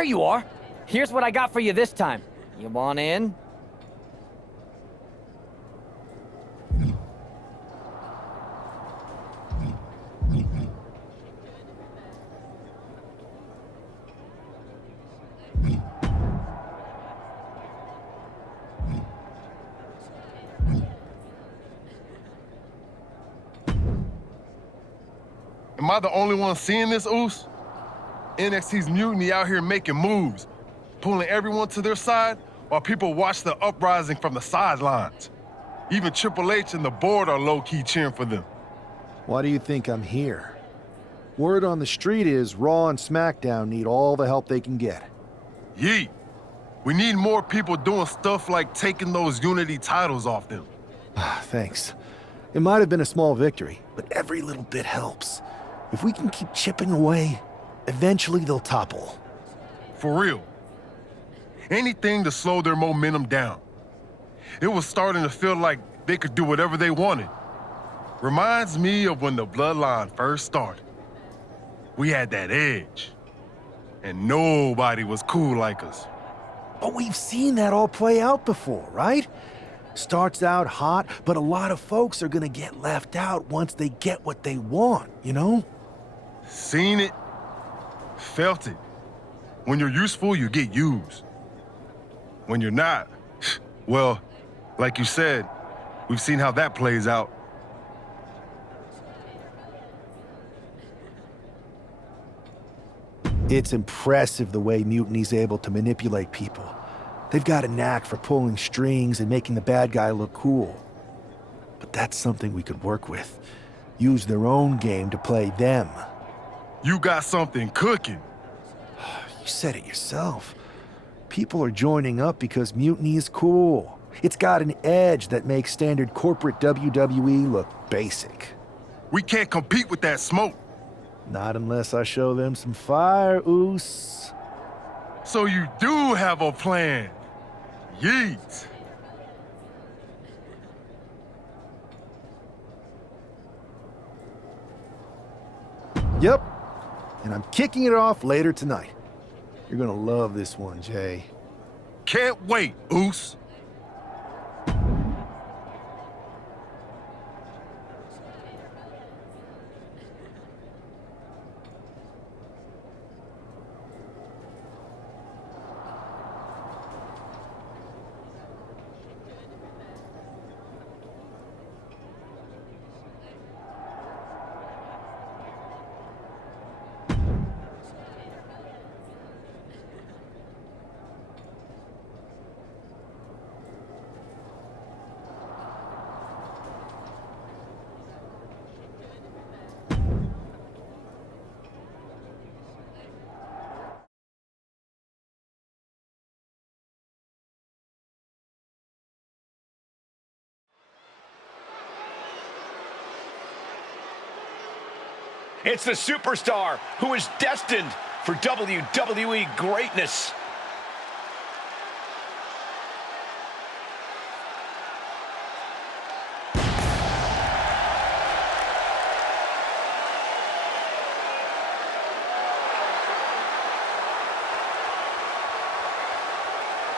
there you are. Here's what I got for you this time. You want in? Am I the only one seeing this, Oos? NXT's Mutiny out here making moves, pulling everyone to their side while people watch the uprising from the sidelines. Even Triple H and the board are low-key cheering for them. Why do you think I'm here? Word on the street is Raw and SmackDown need all the help they can get. Yeet. We need more people doing stuff like taking those Unity titles off them. Thanks. It might have been a small victory, but every little bit helps. If we can keep chipping away, eventually they'll topple. For real. Anything to slow their momentum down. It was starting to feel like they could do whatever they wanted. Reminds me of when the Bloodline first started. We had that edge. And nobody was cool like us. But we've seen that all play out before, right? Starts out hot, but a lot of folks are gonna get left out once they get what they want, you know? Seen it, felt it. When you're useful, you get used. When you're not, well, like you said, we've seen how that plays out. It's impressive the way Mutiny's able to manipulate people. They've got a knack for pulling strings and making the bad guy look cool. But that's something we could work with. Use their own game to play them. You got something cooking. You said it yourself. People are joining up because Mutiny is cool. It's got an edge that makes standard corporate WWE look basic. We can't compete with that smoke. Not unless I show them some fire, Oos. So you do have a plan. Yeet. Yep. And I'm kicking it off later tonight. You're gonna love this one, Jay. Can't wait, Oos. It's the superstar who is destined for WWE greatness.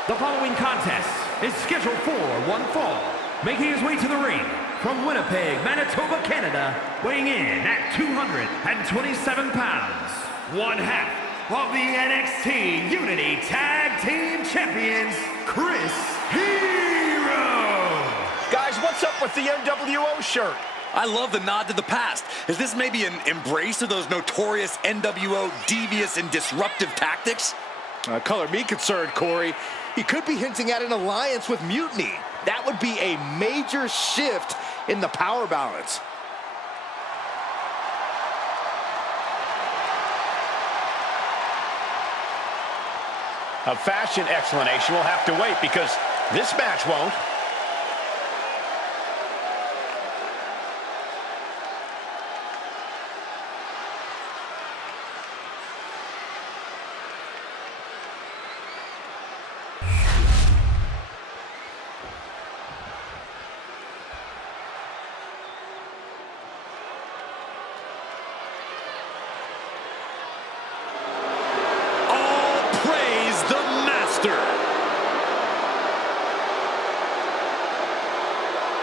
The following contest is scheduled for one fall, making his way to the ring from Winnipeg, Manitoba, Canada, weighing in at 227 pounds, one half of the NXT Unity Tag Team Champions, Chris Hero. Guys, what's up with the NWO shirt? I love the nod to the past. Is this maybe an embrace of those notorious NWO devious and disruptive tactics? Color me concerned, Corey. He could be hinting at an alliance with Mutiny. That would be a major shift in the power balance. A fashion explanation will have to wait because this match won't.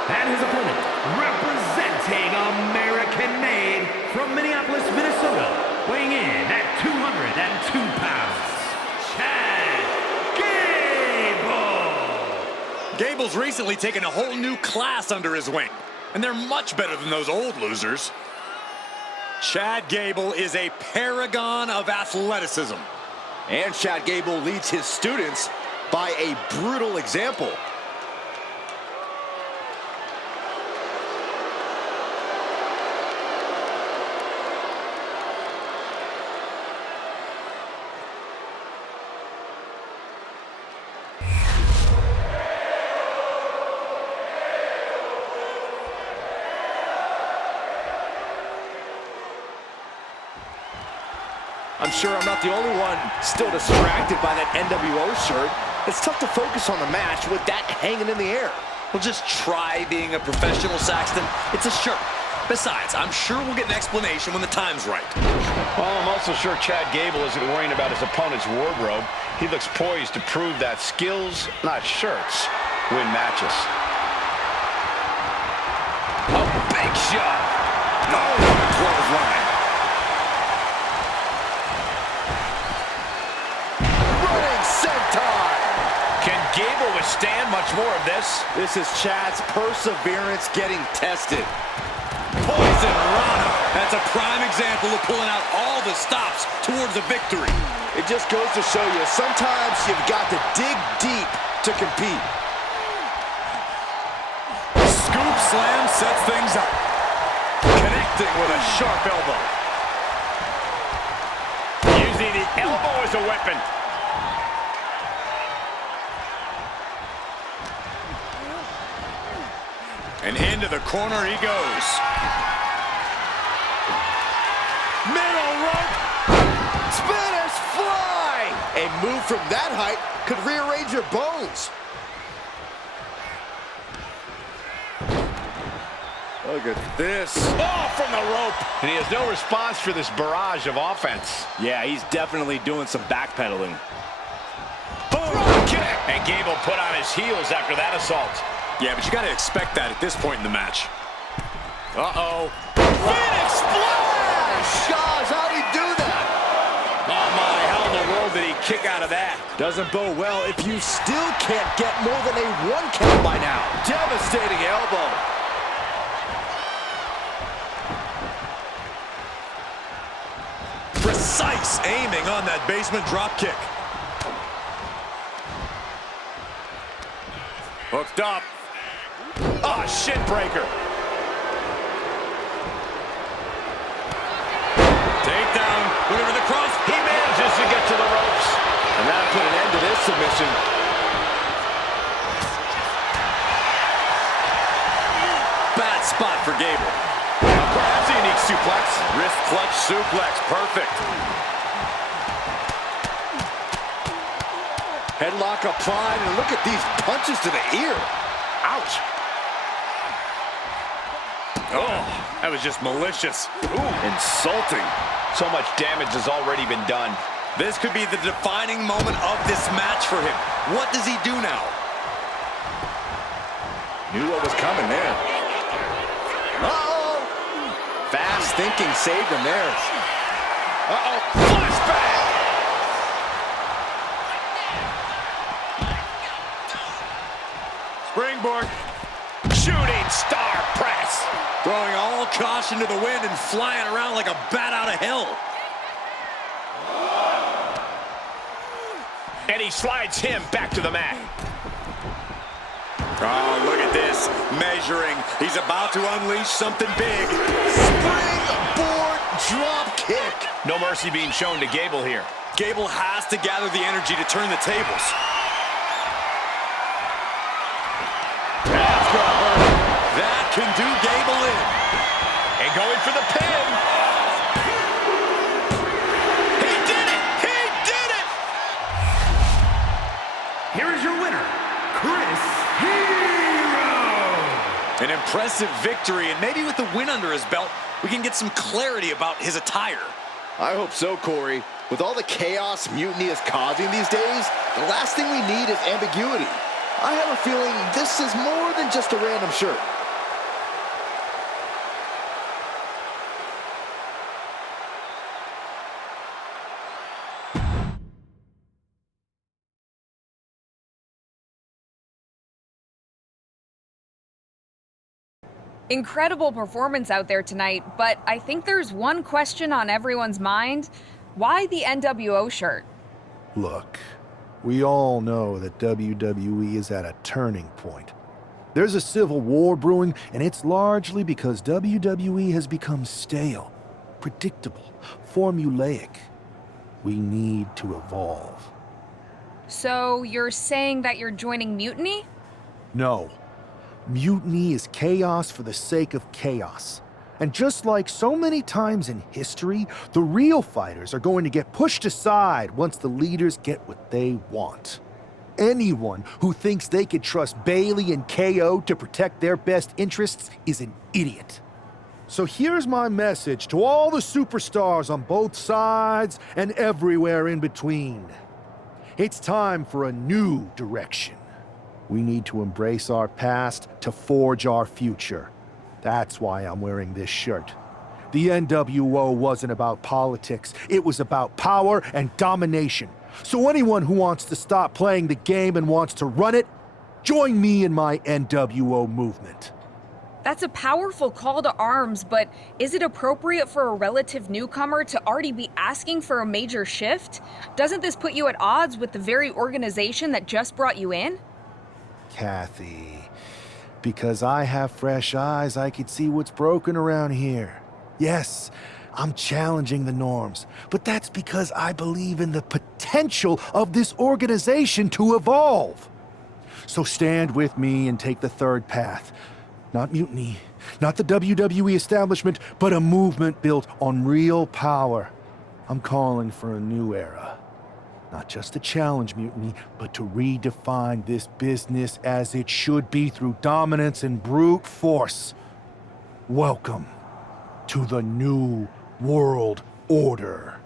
And his opponent, representing American-made from Minneapolis, Minnesota, weighing in at 202 pounds, Chad Gable. Gable's recently taken a whole new class under his wing, and they're much better than those old losers. Chad Gable is a paragon of athleticism. And Chad Gable leads his students by a brutal example. I'm sure I'm not the only one still distracted by that NWO shirt. It's tough to focus on the match with that hanging in the air. Well, just try being a professional, Saxton. It's a shirt. Besides, I'm sure we'll get an explanation when the time's right. Well, I'm also sure Chad Gable isn't worrying about his opponent's wardrobe. He looks poised to prove that skills, not shirts, win matches. A big shot. Oh, close line. Running senton. Can Gable withstand much more of this? This is Chad's perseverance getting tested. Poison Rana. That's a prime example of pulling out all the stops towards a victory. It just goes to show you, sometimes you've got to dig deep to compete. Scoop slam sets things up. Connecting with a sharp elbow. Using the elbow as a weapon. And into the corner he goes. Middle rope. Spanish fly! A move from that height could rearrange your bones. Look at this. Oh, from the rope. And he has no response for this barrage of offense. Yeah, he's definitely doing some backpedaling. Boom! Kick! And Gable put on his heels after that assault. Yeah, but you got to expect that at this point in the match. Uh-oh. Phoenix Splash! Gosh, how'd he do that? Oh, my, how in the world did he kick out of that? Doesn't bode well if you still can't get more than a 1 count by now. Devastating elbow. Precise aiming on that basement drop kick. Hooked up. Oh, shit breaker. Takedown. Looking for the cross. He manages to get to the ropes. And that put an end to this submission. Bad spot for Gable. Perhaps a unique suplex. Wrist clutch suplex. Perfect. Headlock applied, and look at these punches to the ear. Ouch. Oh, that was just malicious. Ooh, insulting. So much damage has already been done. This could be the defining moment of this match for him. What does he do now? Knew what was coming there. Uh-oh. Fast thinking saved him there. Uh-oh. Flashback. Springboard. Shooting star press. Throwing all caution to the wind and flying around like a bat out of hell. And he slides him back to the mat. Oh, look at this. Measuring. He's about to unleash something big. Springboard drop kick. No mercy being shown to Gable here. Gable has to gather the energy to turn the tables. That's gonna hurt. That can do Gable in. And going for the pin. He did it! He did it! Here is your winner, Chris Hero. An impressive victory, and maybe with the win under his belt, we can get some clarity about his attire. I hope so, Corey. With all the chaos Mutiny is causing these days, the last thing we need is ambiguity. I have a feeling this is more than just a random shirt. Incredible performance out there tonight, but I think there's one question on everyone's mind. Why the NWO shirt? Look, we all know that WWE is at a turning point. There's a civil war brewing, and it's largely because WWE has become stale, predictable, formulaic. We need to evolve. So you're saying that you're joining Mutiny? No. Mutiny is chaos for the sake of chaos. And just like so many times in history, the real fighters are going to get pushed aside once the leaders get what they want. Anyone who thinks they can trust Bayley and KO to protect their best interests is an idiot. So here's my message to all the superstars on both sides and everywhere in between. It's time for a new direction. We need to embrace our past to forge our future. That's why I'm wearing this shirt. The NWO wasn't about politics. It was about power and domination. So anyone who wants to stop playing the game and wants to run it, join me in my NWO movement. That's a powerful call to arms, but is it appropriate for a relative newcomer to already be asking for a major shift? Doesn't this put you at odds with the very organization that just brought you in? Kathy, because I have fresh eyes, I could see what's broken around here. Yes, I'm challenging the norms, but that's because I believe in the potential of this organization to evolve. So stand with me and take the third path. Not mutiny, not the WWE establishment, but a movement built on real power. I'm calling for a new era. Not just to challenge mutiny, but to redefine this business as it should be through dominance and brute force. Welcome to the New World Order.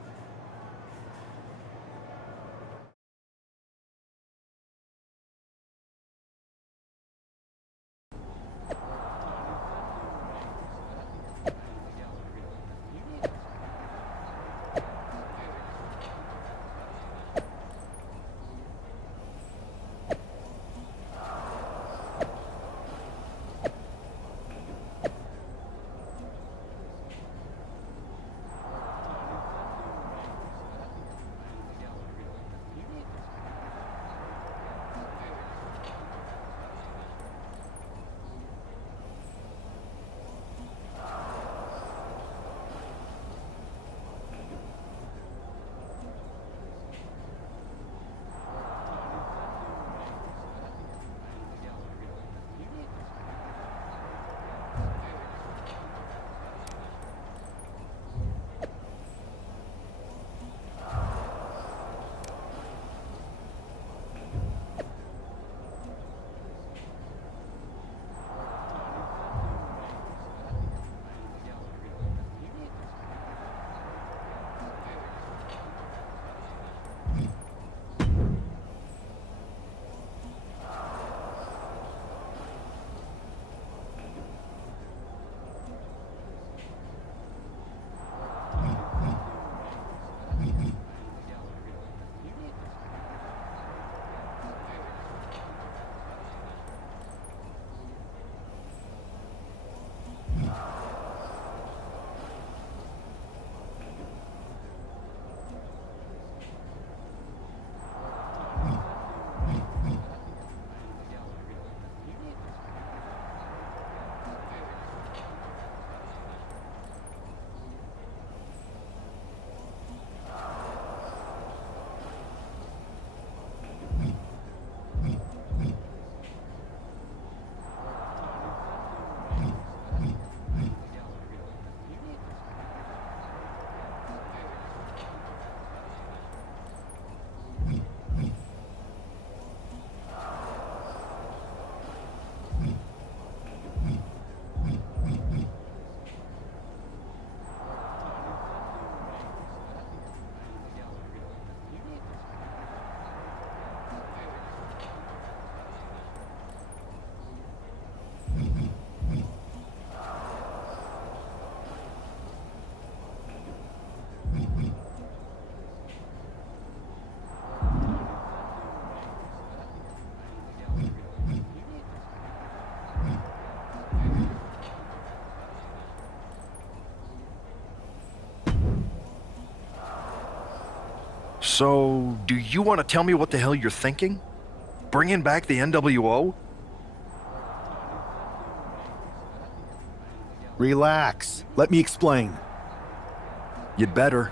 So, do you want to tell me what the hell you're thinking? Bringing back the NWO? Relax. Let me explain. You'd better.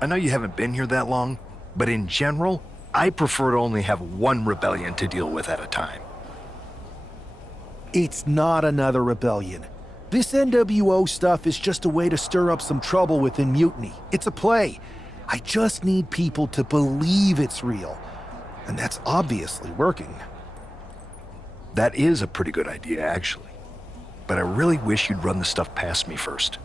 I know you haven't been here that long, but in general, I prefer to only have one rebellion to deal with at a time. It's not another rebellion. This NWO stuff is just a way to stir up some trouble within Mutiny. It's a play. I just need people to believe it's real. And that's obviously working. That is a pretty good idea, actually. But I really wish you'd run the stuff past me first.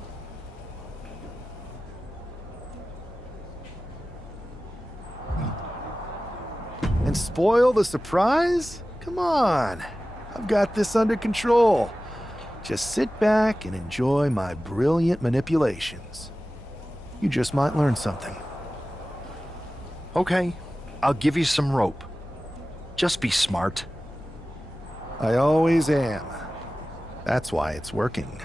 And spoil the surprise? Come on. I've got this under control. Just sit back and enjoy my brilliant manipulations. You just might learn something. Okay, I'll give you some rope. Just be smart. I always am. That's why it's working.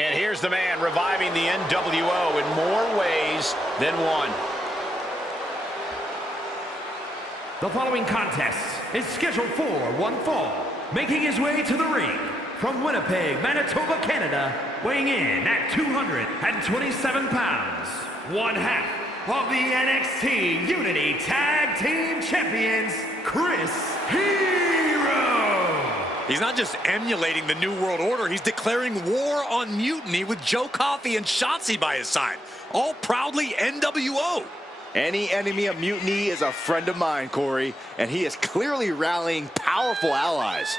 And here's the man reviving the NWO in more ways than one. The following contest is scheduled for one fall. Making his way to the ring from Winnipeg, Manitoba, Canada, weighing in at 227 pounds, one half of the NXT Unity Tag Team Champions, Chris Hero. He's not just emulating the New World Order, he's declaring war on Mutiny with Joe Coffey and Shotzi by his side, all proudly NWO. Any enemy of Mutiny is a friend of mine, Corey, and he is clearly rallying powerful allies.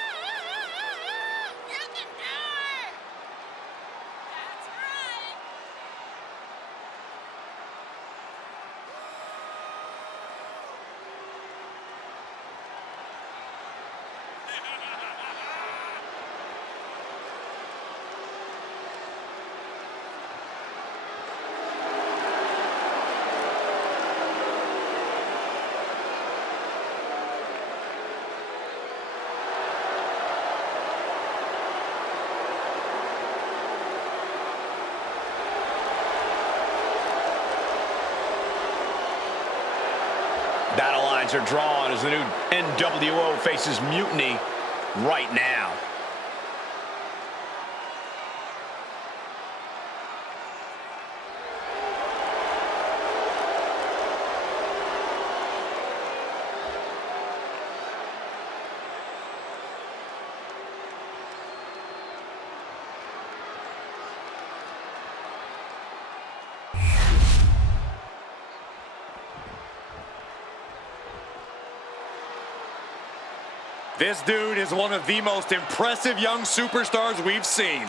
Battle lines are drawn as the new NWO faces Mutiny right now. This dude is one of the most impressive young superstars we've seen.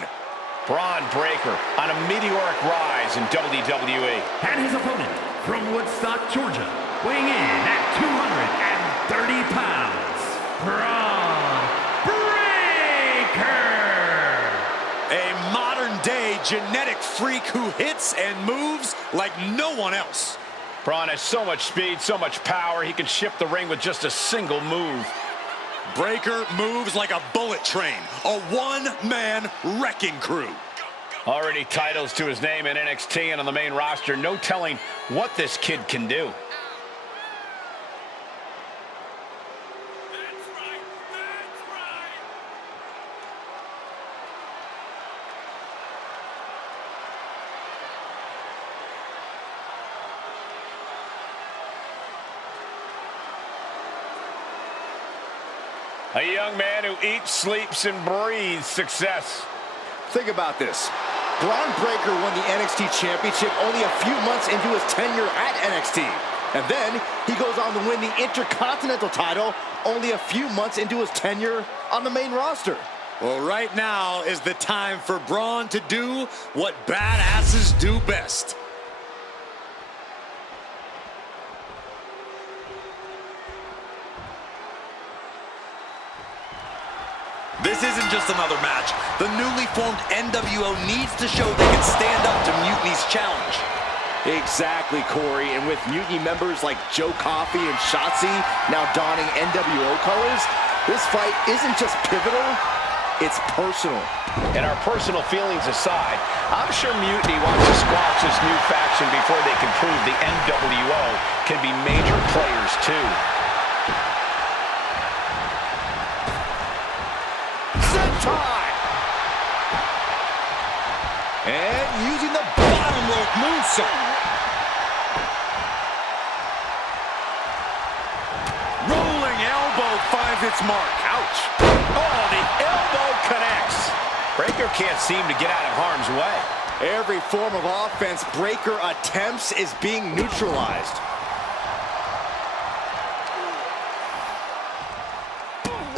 Bron Breakker on a meteoric rise in WWE. And his opponent from Woodstock, Georgia, weighing in at 230 pounds, Bron Breakker. A modern-day genetic freak who hits and moves like no one else. Bron has so much speed, so much power, he can shift the ring with just a single move. Breakker moves like a bullet train, a one-man wrecking crew. Already titles to his name in NXT and on the main roster. No telling what this kid can do. A young man who eats, sleeps, and breathes success. Think about this. Bron Breakker won the NXT Championship only a few months into his tenure at NXT. And then he goes on to win the Intercontinental title only a few months into his tenure on the main roster. Well, right now is the time for Bron to do what badasses do best. This isn't just another match. The newly formed NWO needs to show they can stand up to Mutiny's challenge. Exactly, Corey. And with Mutiny members like Joe Coffey and Shotzi now donning NWO colors, this fight isn't just pivotal, it's personal. And our personal feelings aside, I'm sure Mutiny wants to squash this new faction before they can prove the NWO can be major players too. Time. And using the bottom rope moonsault. Rolling elbow finds its mark. Ouch. Oh, the elbow connects. Breakker can't seem to get out of harm's way. Every form of offense Breakker attempts is being neutralized.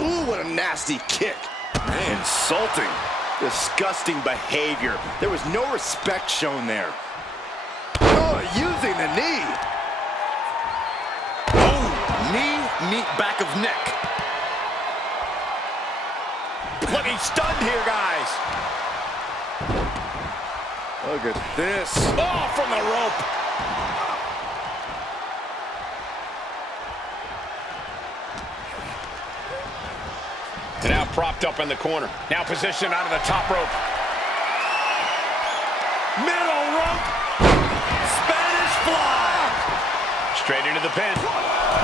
Ooh, what a nasty kick. Insulting. Disgusting behavior. There was no respect shown there. Oh, using the knee. Oh, knee, back of neck. Looking stunned here, guys. Look at this. Oh, from the rope. And now propped up in the corner. Now positioned out of the top rope. Middle rope. Spanish fly. Straight into the pin.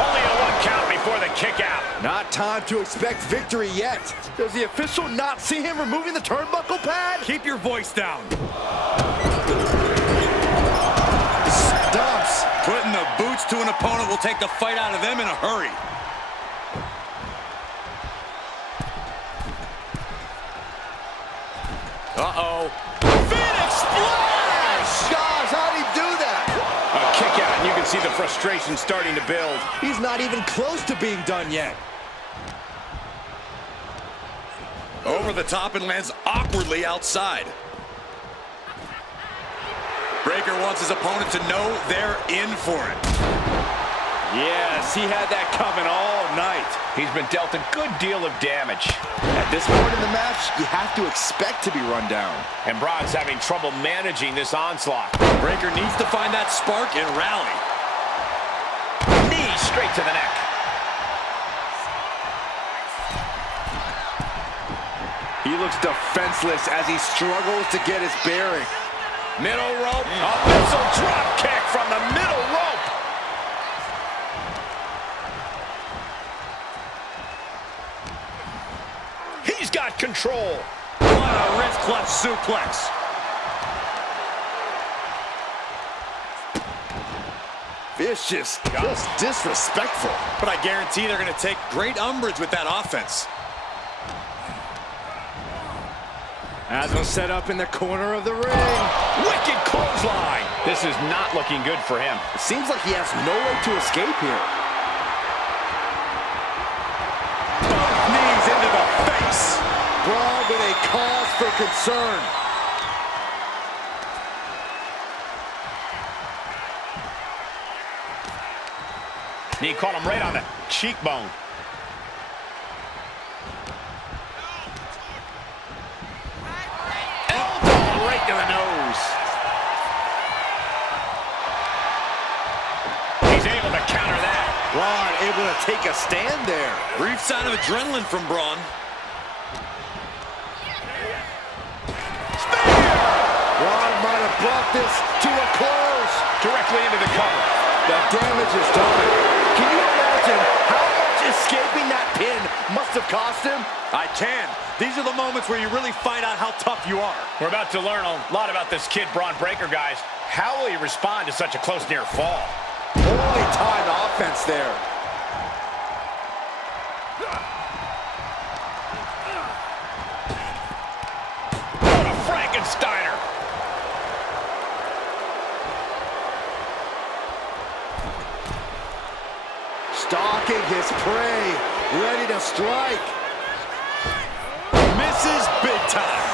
Only a 1 count before the kick out. Not time to expect victory yet. Does the official not see him removing the turnbuckle pad? Keep your voice down. Stumps. Putting the boots to an opponent will take the fight out of them in a hurry. Uh-oh. Phoenix Splash! Gosh, how'd he do that? A kick out, and you can see the frustration starting to build. He's not even close to being done yet. Over the top and lands awkwardly outside. Breakker wants his opponent to know they're in for it. Yes, he had that coming all night. He's been dealt a good deal of damage. At this point in the match, you have to expect to be run down. And Bron's having trouble managing this onslaught. Breakker needs to find that spark and rally. Knee straight to the neck. He looks defenseless as he struggles to get his bearing. Middle rope. A missile drop kick from the middle rope. He's got control. What a wrist clutch suplex. Vicious, just disrespectful. But I guarantee they're going to take great umbrage with that offense. Asma set up in the corner of the ring. Wicked clothesline. This is not looking good for him. It seems like he has no way to escape here. Both knees concern. He caught him right on the cheekbone. Elbow right to the nose. He's able to counter that. Braun able to take a stand there. Brief sign of adrenaline from Braun. Braun might have brought this to a close. Directly into the cover. The damage is done. Can you imagine how much escaping that pin must have cost him? I can. These are the moments where you really find out how tough you are. We're about to learn a lot about this kid, Braun Breaker, guys. How will he respond to such a close near fall? Poorly timed offense there. What a Frankensteiner! Stalking his prey, ready to strike. Misses big time.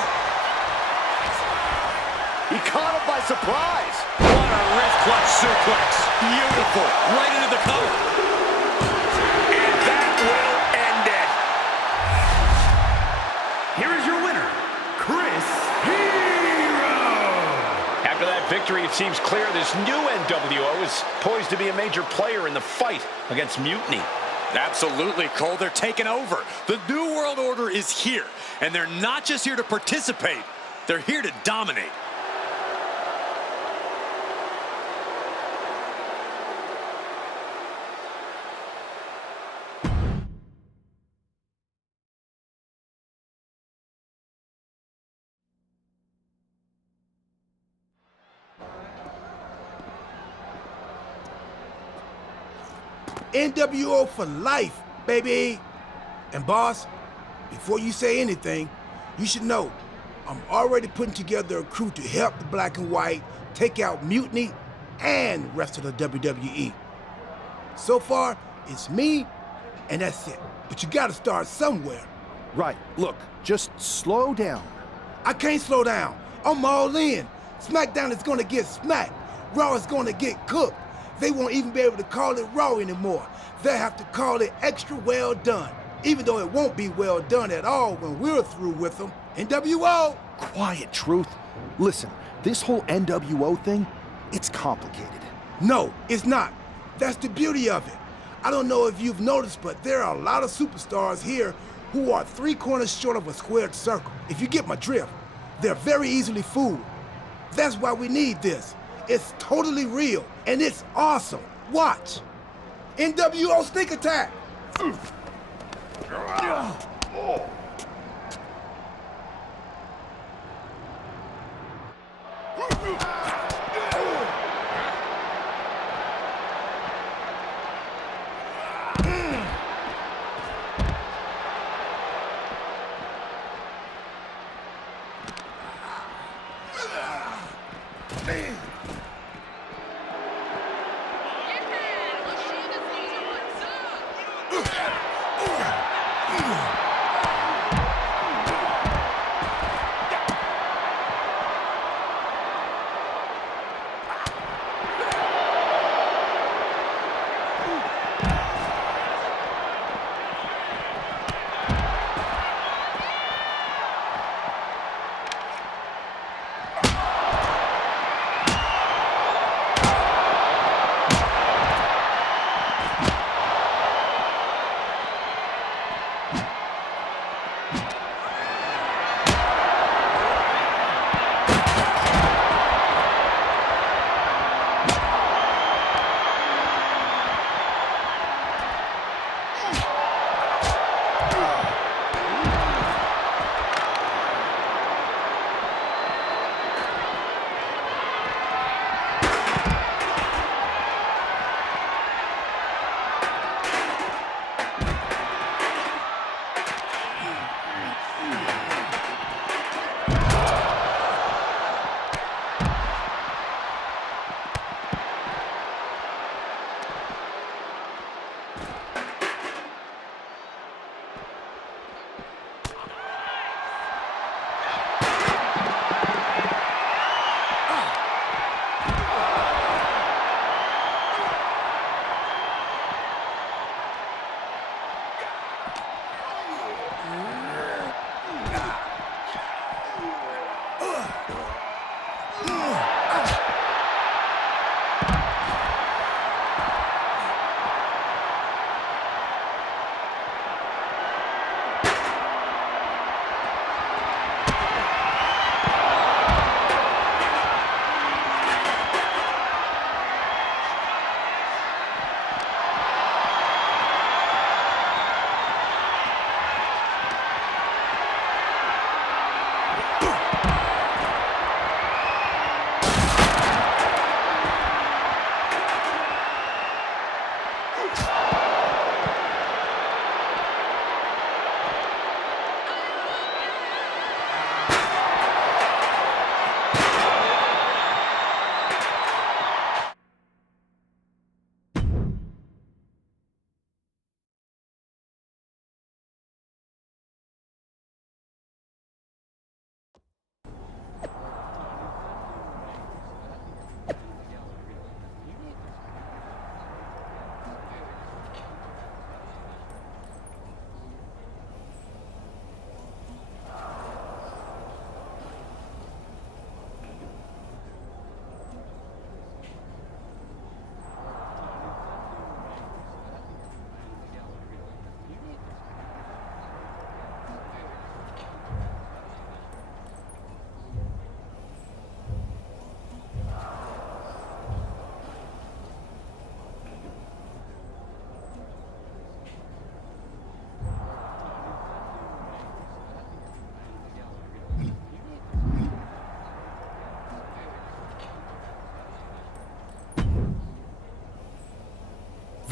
He caught him by surprise. What a wrist clutch suplex. Beautiful. Right into the cover. And that will end it. Here is your winner, Chris Hero. After that victory, it seems clear this new NWO is poised to be a major player in the fight against Mutiny. Absolutely, Cole. They're taking over. The New World Order is here, and they're not just here to participate. They're here to dominate. NWO for life, baby. And boss, before you say anything, you should know I'm already putting together a crew to help the Black and White take out Mutiny and rest of the WWE. So far, it's me, and that's it. But you gotta start somewhere. Right, look, just slow down. I can't slow down. I'm all in. SmackDown is gonna get smacked. Raw is gonna get cooked. They won't even be able to call it Raw anymore. They'll have to call it Extra Well Done, even though it won't be well done at all when we're through with them. NWO! Quiet, Truth. Listen, this whole NWO thing, it's complicated. No, it's not. That's the beauty of it. I don't know if you've noticed, but there are a lot of superstars here who are 3 corners short of a squared circle. If you get my drift, they're very easily fooled. That's why we need this. It's totally real, and it's awesome. Watch. NWO Sneak Attack.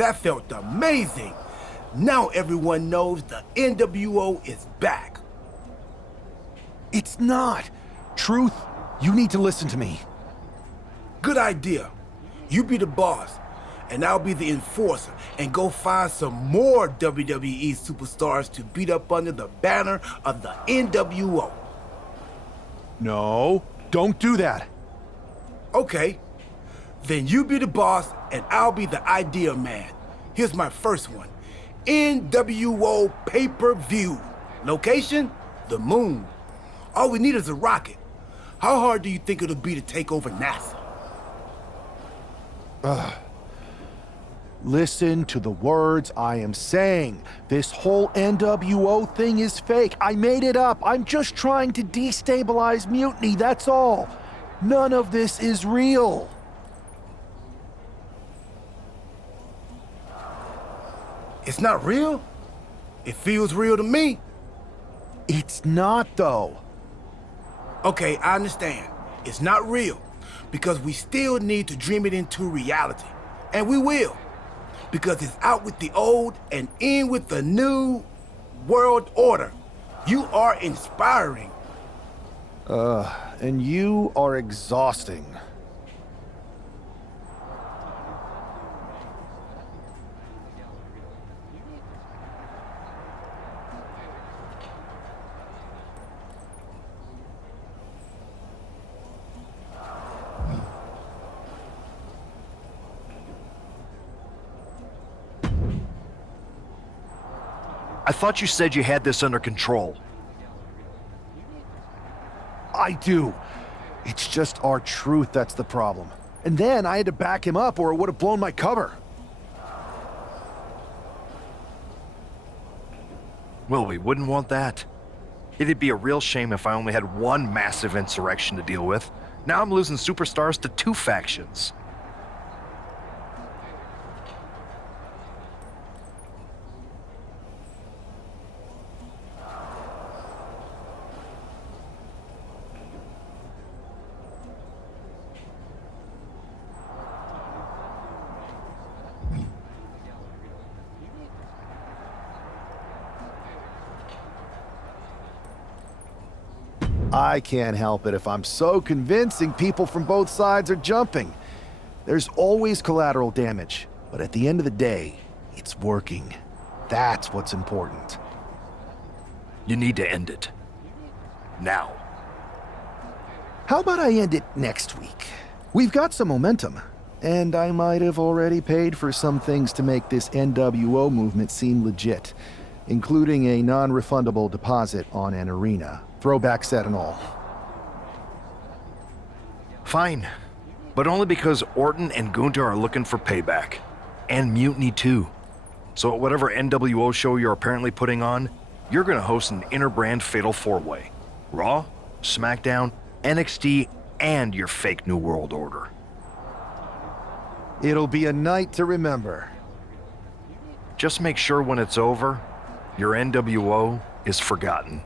That felt amazing. Now everyone knows the NWO is back. It's not. Truth, you need to listen to me. Good idea. You be the boss, and I'll be the enforcer and go find some more WWE superstars to beat up under the banner of the NWO. No, don't do that. Okay. Then you be the boss, and I'll be the idea man. Here's my first one. NWO pay-per-view. Location? The moon. All we need is a rocket. How hard do you think it'll be to take over NASA? Listen to the words I am saying. This whole NWO thing is fake. I made it up. I'm just trying to destabilize Mutiny, that's all. None of this is real. It's not real? It feels real to me. It's not, though. Okay, I understand. It's not real because we still need to dream it into reality. And we will. Because it's out with the old and in with the new world order. You are inspiring. And you are exhausting. I thought you said you had this under control. I do. It's just our truth that's the problem. And then I had to back him up or it would have blown my cover. Well, we wouldn't want that. It'd be a real shame if I only had one massive insurrection to deal with. Now I'm losing superstars to two factions. I can't help it if I'm so convincing people from both sides are jumping. There's always collateral damage, but at the end of the day, it's working. That's what's important. You need to end it. Now. How about I end it next week? We've got some momentum, and I might have already paid for some things to make this NWO movement seem legit, including a non-refundable deposit on an arena. Throwback set and all. Fine. But only because Orton and Gunther are looking for payback. And Mutiny too. So at whatever NWO show you're apparently putting on, you're gonna host an inter-brand fatal four-way. Raw, SmackDown, NXT, and your fake New World Order. It'll be a night to remember. Just make sure when it's over, your NWO is forgotten.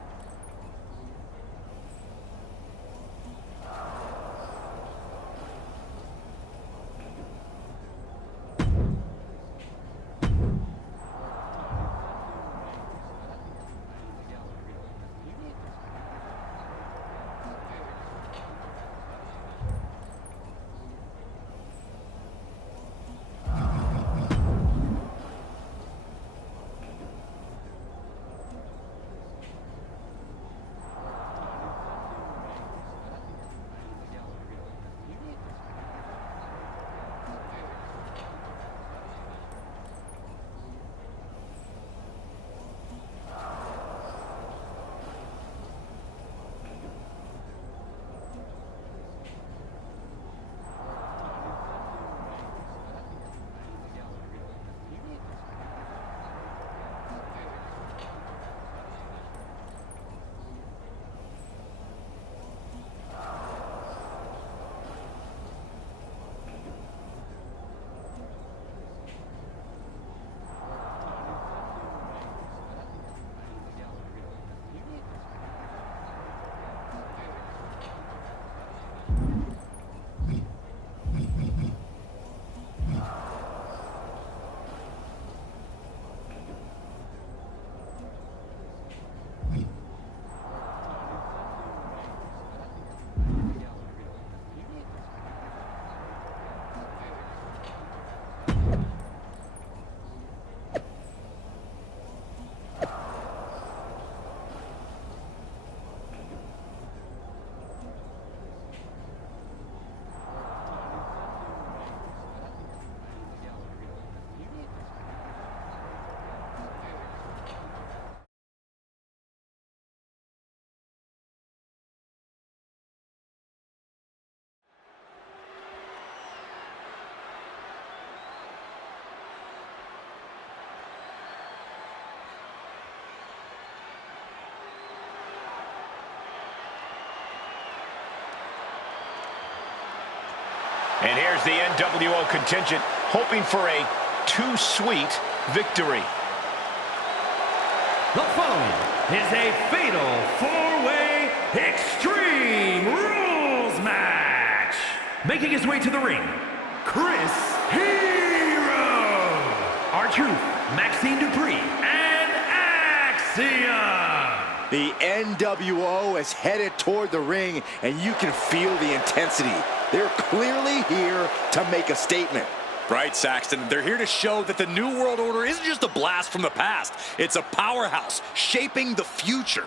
And here's the NWO contingent hoping for a too sweet victory. The following is a fatal four-way Extreme Rules match. Making his way to the ring, Chris Hero, R-Truth, Maxine Dupree, and Axiom. The NWO is headed toward the ring, and you can feel the intensity. They're clearly here to make a statement. Right, Saxton. They're here to show that the New World Order isn't just a blast from the past. It's a powerhouse shaping the future.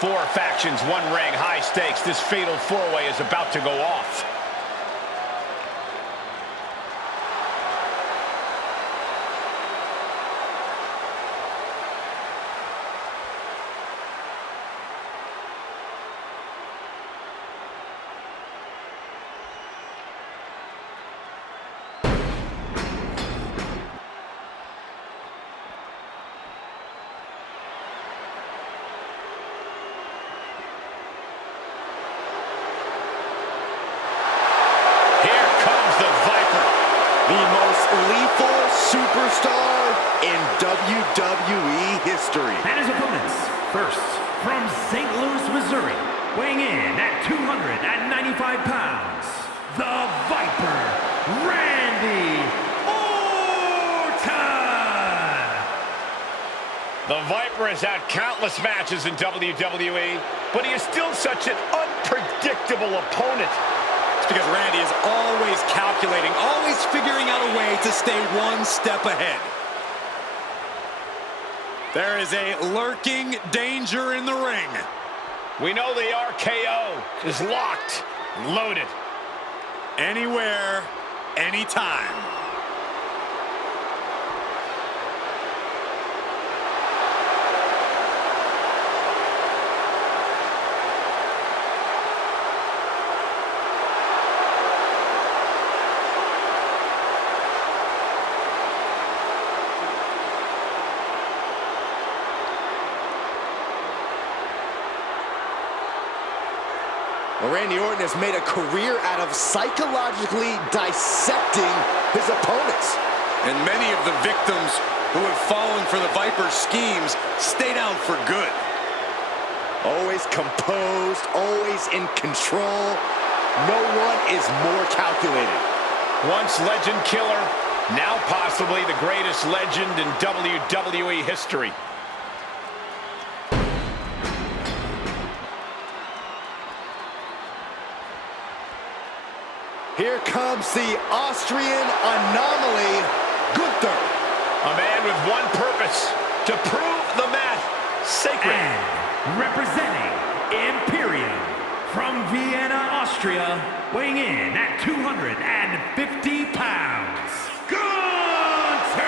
Four factions, one ring, high stakes. This fatal four-way is about to go off. Lethal superstar in WWE history. And his opponents, first, from St. Louis, Missouri, weighing in at 295 pounds, the Viper, Randy Orton! The Viper has had countless matches in WWE, but he is still such an unpredictable opponent. It's because Randy is always calculating, always figuring out a way to stay one step ahead. There is a lurking danger in the ring. We know the RKO is locked, loaded. Anywhere, anytime. Randy Orton has made a career out of psychologically dissecting his opponents. And many of the victims who have fallen for the Viper's schemes stayed out for good. Always composed, always in control. No one is more calculated. Once legend killer, now possibly the greatest legend in WWE history. Here comes the Austrian anomaly, Gunther. A man with one purpose, to prove the math sacred. And representing Imperium from Vienna, Austria, weighing in at 250 pounds, Gunther!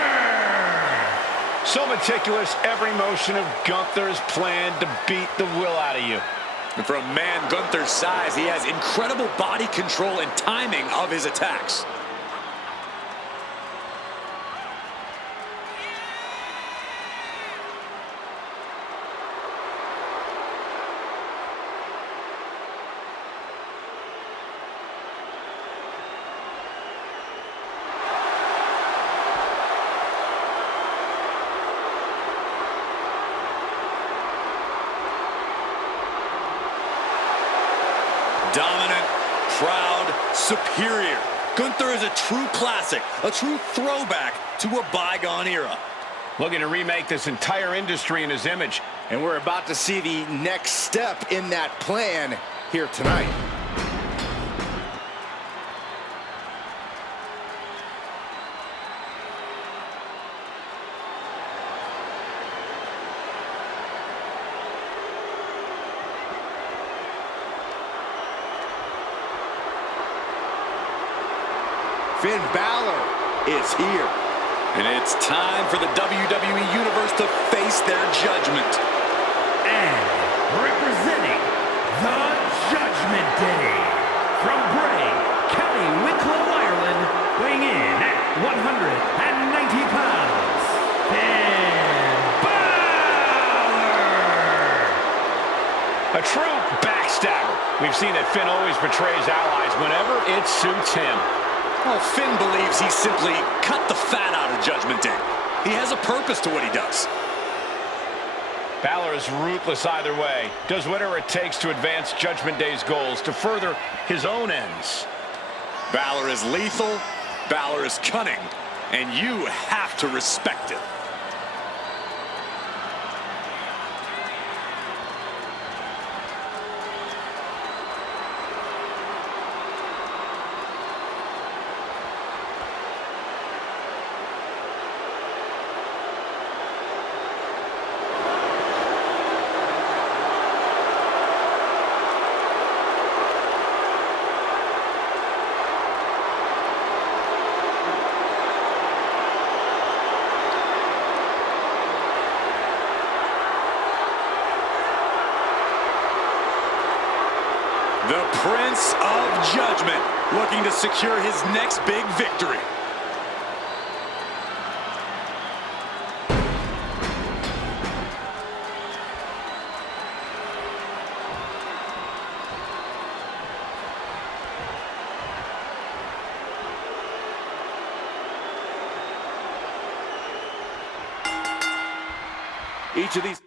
So meticulous, every motion of Gunther is planned to beat the will out of you. And for a man Gunther's size, he has incredible body control and timing of his attacks. Dominant, proud, superior. Gunther is a true classic, a true throwback to a bygone era. Looking to remake this entire industry in his image. And we're about to see the next step in that plan here tonight. Finn Balor is here. And it's time for the WWE Universe to face their judgment. And representing the Judgment Day, from Bray, County Wicklow, Ireland, weighing in at 190 pounds, Finn Balor! A true backstabber. We've seen that Finn always betrays allies whenever it suits him. Well, Finn believes he simply cut the fat out of Judgment Day. He has a purpose to what he does. Balor is ruthless either way. Does whatever it takes to advance Judgment Day's goals, to further his own ends. Balor is lethal, Balor is cunning, and you have to respect it. The Prince of Judgment, looking to secure his next big victory. Each of these